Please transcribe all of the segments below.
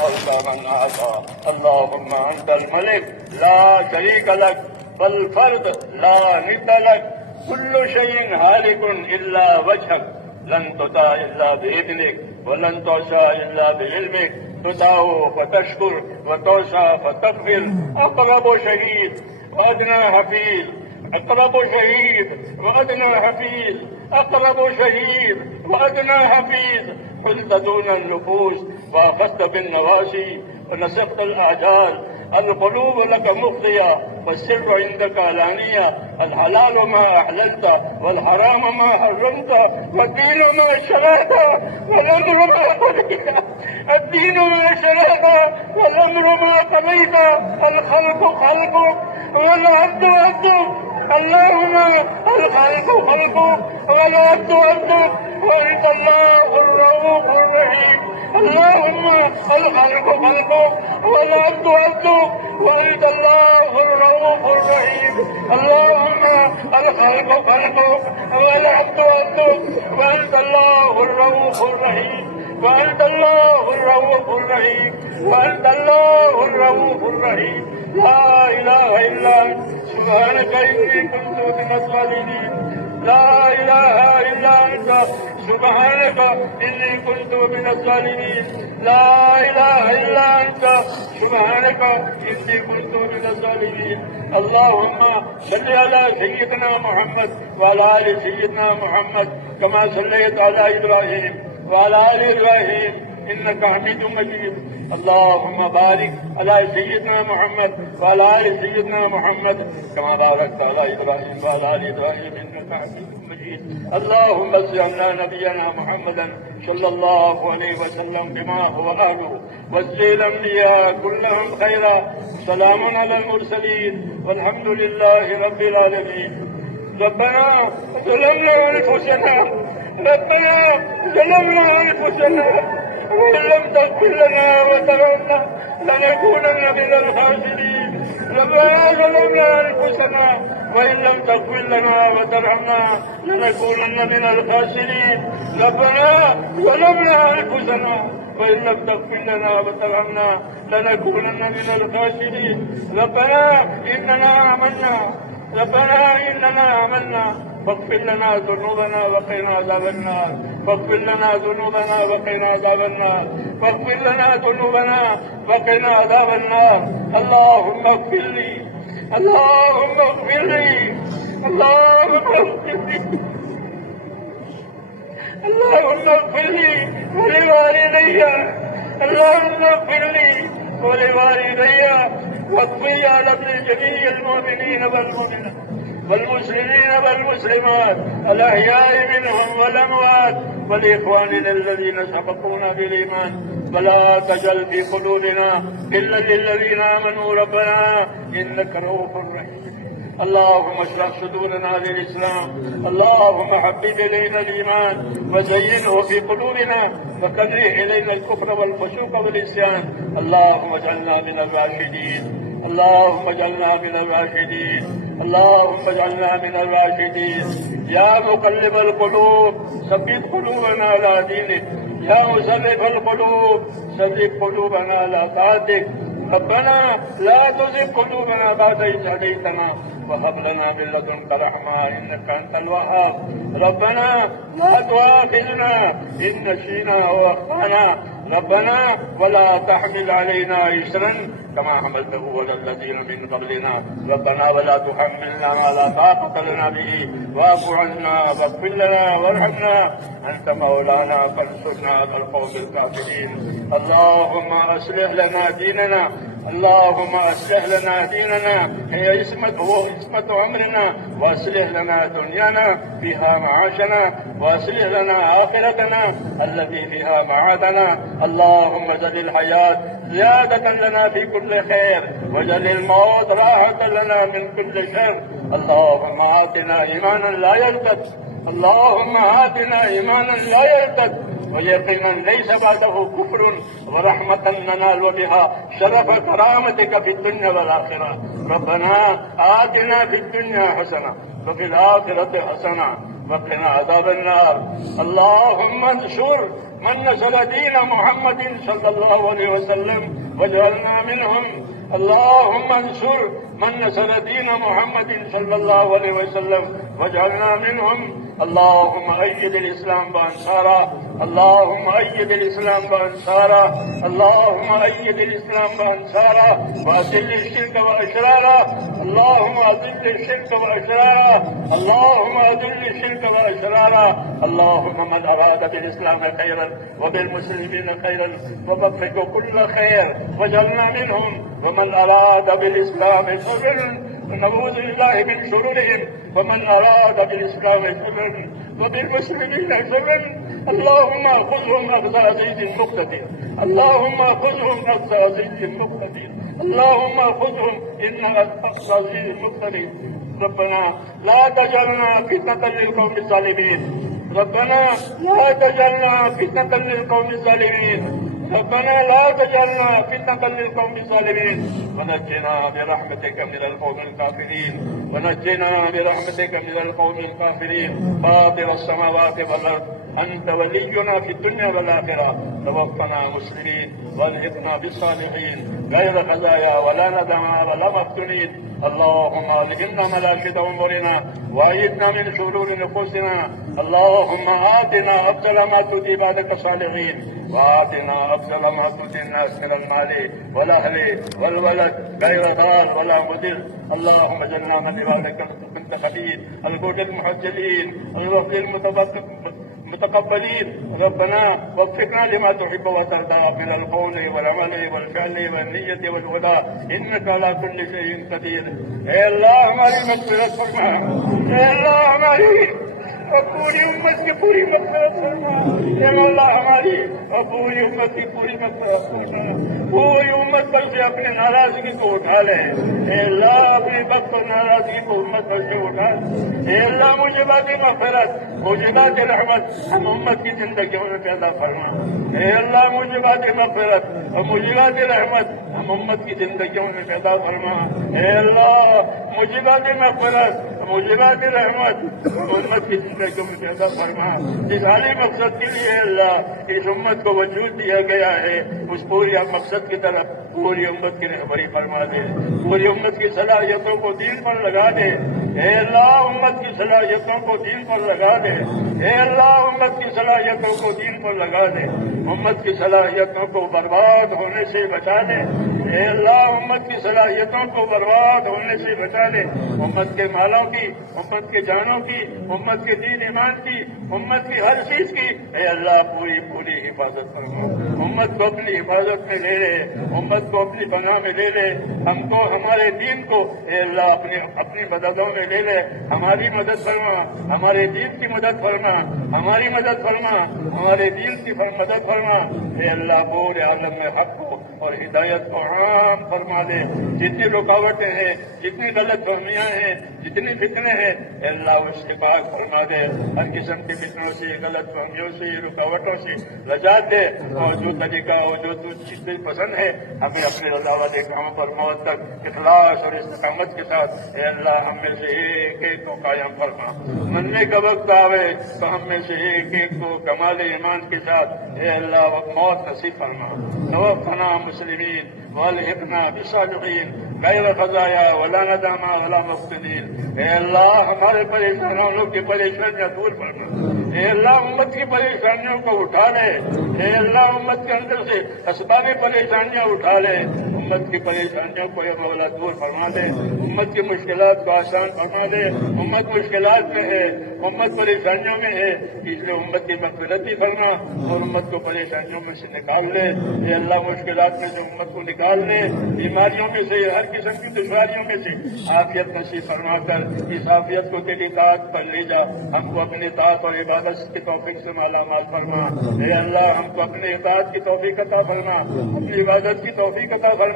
أعطى من أعطى. اللهم أنت الملك لا شريك لك، فالفرد لا ند لك، كل شيء هالك إلا وجهك، لن تطاع إلا بإذنك ولن تعصى إلا بعلمك، تطاع فتشكر وتعصى فتغفر. أقرب شهيد وأدنى حفيظ، أقرب شهيد وأدنى حفيظ، أقرب شهيد وأدنى حفيظ. حلت دون النفوس وأخذت بالنواسي ونسقت الأعجال. القلوب لك مفضية والسر عندك علانية. الحلال ما أحللت والحرام ما حرمت، والدين ما شرعت والأمر ما قضيت. الدين ما شرعت والأمر ما قضيت. الخلق خلقك والعبد عبدك. اللهم الخلق خلقك والعبد عبدك، وأنت الله الرؤوف الرحيم. اللهم الخلق خلقك والعبد عبدك، وأنت الله الرؤوف الرحيم. اللهم الخلق خلقك والعبد عبدك، وأنت الله الرؤوف الرحيم. وأنت الله الرؤوف الرحيم. وأنت الله الرؤوف الرحيم. لا إله إلا أنت سبحانك إني كنت من الظالمين. لا إله إلا أنت سبحانك إني كنت من الظالمين. لا إله إلا أنت سبحانك إني كنت من الظالمين. اللهم صل على سيدنا محمد وعلى آل سيدنا محمد كما صليت على إبراهيم وعلى آل إبراهيم إنك حميد مجيد. اللهم بارك على سيدنا محمد وعلى آل سيدنا محمد كما باركت على إبراهيم وعلى آل إبراهيم إنك حميد مجيد. اللهم صل على نبينا محمد صلى الله عليه وسلم بما هو أهله، واسقي الأنبياء كلهم خيرا. سلام على المرسلين والحمد لله رب العالمين. ربنا ظلمنا أنفسنا، ربنا ظلمنا أنفسنا، وإن لم تغفر لنا وترحمنا لنكونن من الخاسرين. ربنا ظلمنا أنفسنا وإن لم تغفر لنا وترحمنا لنكونن من الخاسرين. ربنا ظلمنا أنفسنا وإن لم تغفر لنا وترحمنا لنكونن من الخاسرين. ربنا إننا آمنا فاغفر لنا ذنوبنا وقنا عذاب النار. فاغفر لنا ذنوبنا وقنا عذاب النار. فاغفر لنا ذنوبنا وقنا عذاب النار. اللهم اغفر لي، اللهم اغفر لي، اللهم اغفر لي، اللهم اغفر لي ولوالدي، اللهم اغفر لي ولوالدي، واغفر على جميع المؤمنين والمؤمنات والمسلمين والمسلمات الأحياء منهم والأموات، ولإخواننا الذين سبقونا بالإيمان. ولا تجعل في قلوبنا إلا للذين آمنوا ربنا إنك رؤوف رحيم. اللهم اشرح صدورنا للإسلام. اللهم حبب إلينا الإيمان وزينه في قلوبنا، وكره إلينا الكفر والفسوق والعصيان. اللهم اجعلنا من الراشدين. اللهم اجعلنا من الراشدين. اللهم اجعلنا من الراشدين. يا مقلب القلوب ثبت قلوبنا على دينك. يا مصرف القلوب ثبت قلوبنا على طاعتك. ربنا لا تزغ قلوبنا بعد إذ هديتنا وهب لنا من لدنك رحمة إنك أنت الوهاب. ربنا لا تؤاخذنا إن نسينا أو أخطأنا. ربنا ولا تحمل علينا إصرا كما حملته على الذين من قبلنا. ربنا ولا تحملنا ما لا طاقة لنا به واعف عنا واغفر لنا وارحمنا أنت مولانا فانصرنا على القوم الكافرين. اللهم أصلح لنا ديننا. اللهم أصلح لنا ديننا هي عصمة عمرنا، وأصلح لنا دنيانا فيها معاشنا، وأصلح لنا آخرتنا التي فيها معادنا. اللهم اجعل الحياة زيادة لنا في كل خير، واجعل الموت راحة لنا من كل شر. اللهم آتنا إيمانا لا يرتد، اللهم آتنا إيمانا لا يرتد، ويقينا ليس بعده كفر، ورحمة ننال بها شرف كرامتك في الدنيا والآخرة. ربنا آتنا في الدنيا حسنة وفي الآخرة حسنة وقنا عذاب النار. اللهم انصر من نصر دين محمد صلى الله عليه وسلم واجعلنا منهم. اللهم انصر من نصر دين محمد صلى الله عليه وسلم واجعلنا منهم. اللهم أيد الإسلام بأنصاره. اللهم أيد الإسلام بأنصاره. اللهم أيد الإسلام بأنصاره وأذل الشرك وأشراره. اللهم أذل الشرك وأشراره. اللهم أذل الشرك وأشراره. اللهم من أراد بالإسلام خيرا وبالمسلمين خيرا فوفق كل خير واجعلنا منهم. ومن أراد بالإسلام شرا ونعوذ بالله من شرورهم. ومن أراد بالإسلام شرا وبالمسلمين شرا اللهم خذهم أخذ عزيز مقتدر. اللهم خذهم أخذ عزيز مقتدر. اللهم خذهم إنك أخذ عزيز مقتدر. ربنا لا تجعلنا فتنة للقوم الظالمين. ربنا لا تجعلنا فتنة للقوم الظالمين. ربنا لا تجعلنا فتنة للقوم الظالمين. ونجنا برحمتك من القوم الكافرين. ونجنا برحمتك من القوم الكافرين. فاطر السماوات والأرض أنت ولينا في الدنيا والآخرة. توفنا مسلمين والحقنا بالصالحين غير خزايا ولا ندما ولا مفتونين. اللهم ألهمنا ملاشد أمورنا وأيدنا من شرور نفوسنا. اللهم آتنا أفضل ما تؤتي عبادك الصالحين وآتنا أفضل ما تؤتي الناس من المال والأهل والولد غير ضال ولا مضل. اللهم اجعلنا من عبادك المنتخبين الجود المحجلين الوفد المتقبلين. ربنا وفقنا لما تحب وترضى من القول والعمل والفعل والنية والهدى إنك على كل شيء قدير. اے اللہ ہماری مغفرت فرما. اے اللہ ہماری اور پوری امت کی پوری مغفرت فرما. اے مولا ہماری اور پوری امت کی پوری مغفرت فرما. پوری امت پر سے اپنے ناراضگی کو اٹھا لے. اے اللہ اپنی وقت پر ناراضگی کو امت پر سے اٹھا. اے اللہ موجبات مغفرت موجبات رحمت ہم امت کی زندگیوں میں پیدا فرما. اے اللہ موجبات مغفرت اور موجبات رحمت ہم امت کی زندگیوں میں پیدا فرما. اے اللہ موجبات مغفرت موجبات رحمت امت کی زندگیوں میں پیدا فرما. جس عالی مقصد کے لیے اللہ اس امت کو وجود دیا گیا ہے اس پوری مقصد کی طرف پوری امت کی رہبری فرما دے. پوری امت کی صلاحیتوں کو دین پر لگا دے. اے اللہ امت کی صلاحیتوں کو دین پر لگا دے. اے اللہ امت کی صلاحیتوں کو دین پر لگا دے. امت کی صلاحیتوں کو برباد ہونے سے بچا دے. اے اللہ امت کی صلاحیتوں کو برباد ہونے سے بچا دے. امت کے مالوں کی امت کے جانوں کی امت کے دین ایمان کی امت کی ہر چیز کی اے اللہ پوری پوری حفاظت فرما. امت کو اپنی حفاظت میں لے لے. امت کو اپنی پناہ میں لے لے. ہم کو ہمارے دین کو اے اللہ اپنی مددوں میں لے لے. ہماری مدد فرما. ہمارے دین کی مدد فرما. ہماری مدد فرما. ہمارے دین کی مدد فرما. اے اللہ پورے عالم میں حق کو اور ہدایت کو عام فرما دے. جتنی رکاوٹیں ہیں جتنی غلط فہمیاں ہیں جتنی فتنے ہیں اے اللہ اس سے پاک فرما دے. ہر قسم کی فتنوں سے غلط فہمیوں سے رکاوٹوں سے نجات دے. اور جو طریقہ اور جو چیزیں پسند ہے ہمیں اپنے اللہ والے کاموں پر موت تک اخلاص اور استقامت کے ساتھ اے اللہ ہم میں سے ایک ایک کو قائم فرما. مرنے کا وقت آوے تو ہم میں سے ایک ایک کو کمال ایمان کے ساتھ اے اللہ موت نصیب فرما. توفنا مسلمین والحقنا بالصالحین غیر خزایا ولا ندامہ ولا مفتونین. اے اللہ ہمارے پریشانوں کی پریشانیاں دور فرما. اے اللہ امت کی پریشانیوں کو اٹھا لے. اے اللہ امت کے اندر سے اسباب پریشانیاں اٹھا لے. امت کی پریشانیوں کو اے مولا دور فرما دے. امت کی مشکلات کو آسان فرما دے. امت مشکلات میں ہے امت پریشانیوں میں ہے اس لیے امت کی مغفرت بھی فرما اور امت کو پریشانیوں میں سے نکال لے. اے اللہ مشکلات میں سے امت کو نکال لے. بیماریوں میں سے ہر قسم کی دشواریوں میں سے عافیت نصیب فرما کر اس عافیت کو تیری اطاعت پر لے جا. ہم کو اپنی اطاعت اور عبادت کی توفیق سے مالا مال فرما. اے اللہ ہم کو اپنے اطاعت کی توفیق عطا فرما. اپنی عبادت کی توفیق عطا فرما.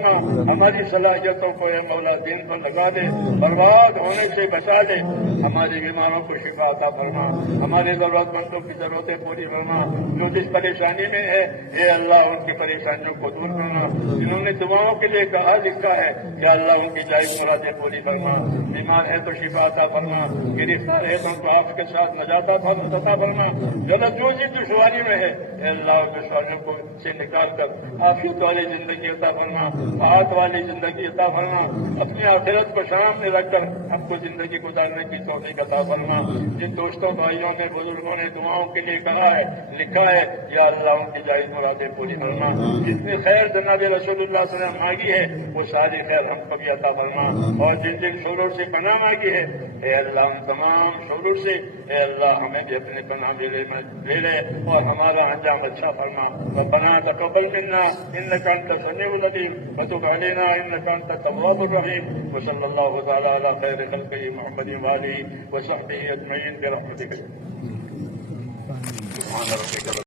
فرما, ہماری صلاحیتوں کو اے مولا دین پر لگا دے, برباد ہونے سے بچا دے, ہمارے بیماروں کو شفا عطا فرما, ہمارے ضرورت مندوں کی ضرورتیں پوری فرما, جو جس پریشانی میں ہے اے اللہ ان کی پریشانیوں کو دور کرنا, جنہوں نے دعاؤں کے لیے کہا لکھا ہے کہ اللہ ان کی جائز مرادیں پوری فرما, بیمار ہے تو شفا عطا فرما, گرفتار ہے تو ان کو آپ کے ساتھ نجات عطا فرما, جو جی دشواری میں ہے اے اللہ دشواریوں کو سے نکال کر عافیت والی زندگی عطا فرما, راحت والی زندگی عطا فرما, اپنی آخرت کو سامنے رکھ کر ہم کو زندگی گزارنے کی توفیق عطا فرما. جن دوستوں بھائیوں نے بزرگوں نے دعاؤں کے لیے کہا ہے لکھا ہے یا اللہ ان کی جائز مرادیں پوری فرما, جتنی خیر جناب رسول اللہ صلی اللہ علیہ وسلم مانگی ہے وہ ساری خیر ہم کو بھی عطا فرما, اور جن جن شرور سے پناہ مانگی ہے اے اللہ ان تمام شرور سے اے اللہ ہمیں بھی اپنے پناہ میں لے لے اور ہمارا انجام اچھا فرما. ربنا تقبل منا انك انت السميع العليم وتب علينا انك انت التواب الرحيم, وصلى الله تعالى على خير خلقه محمد وآله وصحبه اجمعين برحمتك. سبحان ربك.